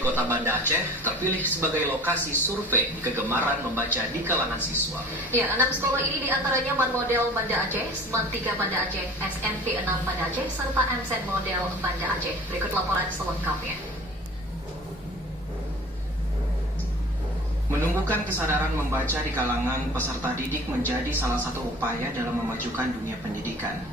di Kota Banda Aceh terpilih sebagai lokasi survei kegemaran membaca di kalangan siswa. Ya, 6 sekolah ini diantaranya Man Model Banda Aceh, SMAN 3 Banda Aceh, SMP 6 Banda Aceh, serta MSN Model Banda Aceh. Berikut laporan selengkapnya. Menumbuhkan kesadaran membaca di kalangan peserta didik menjadi salah satu upaya dalam memajukan dunia pendidikan.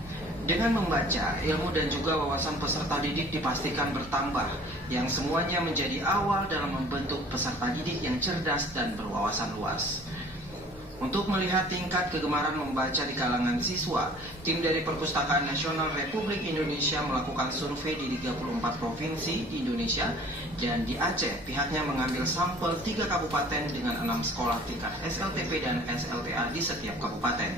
Dengan membaca, ilmu dan juga wawasan peserta didik dipastikan bertambah, yang semuanya menjadi awal dalam membentuk peserta didik yang cerdas dan berwawasan luas. Untuk melihat tingkat kegemaran membaca di kalangan siswa, tim dari Perpustakaan Nasional Republik Indonesia melakukan survei di 34 provinsi di Indonesia, dan di Aceh pihaknya mengambil sampel 3 kabupaten dengan 6 sekolah tingkat SLTP dan SLTA di setiap kabupaten.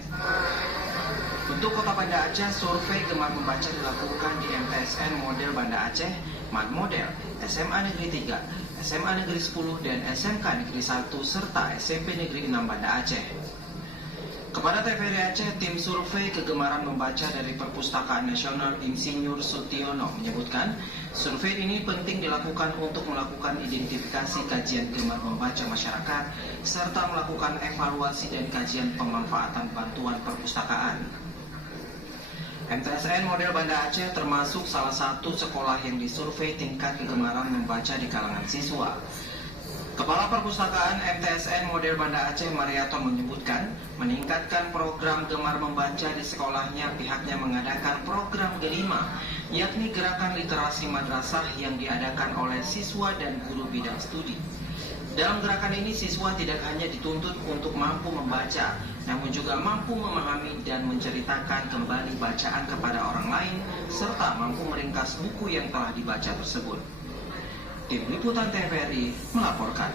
Untuk Kota Banda Aceh, survei gemar membaca dilakukan di MTSN Model Banda Aceh, Man Model, SMA Negeri 3, SMA Negeri 10, dan SMK Negeri 1, serta SMP Negeri 6 Banda Aceh. Kepada TVRI Aceh, tim survei kegemaran membaca dari Perpustakaan Nasional Insinyur Sutiono menyebutkan, survei ini penting dilakukan untuk melakukan identifikasi kajian gemar membaca masyarakat, serta melakukan evaluasi dan kajian pemanfaatan bantuan perpustakaan. MTSN Model Banda Aceh termasuk salah satu sekolah yang disurvei tingkat kegemaran membaca di kalangan siswa. Kepala Perpustakaan MTSN Model Banda Aceh, Mariato, menyebutkan, meningkatkan program gemar membaca di sekolahnya, pihaknya mengadakan program kelima, yakni Gerakan Literasi Madrasah yang diadakan oleh siswa dan guru bidang studi. Dalam gerakan ini, siswa tidak hanya dituntut untuk mampu membaca, namun juga mampu memahami dan menceritakan kembali bacaan kepada orang lain, serta mampu meringkas buku yang telah dibaca tersebut. Tim Liputan TVRI melaporkan.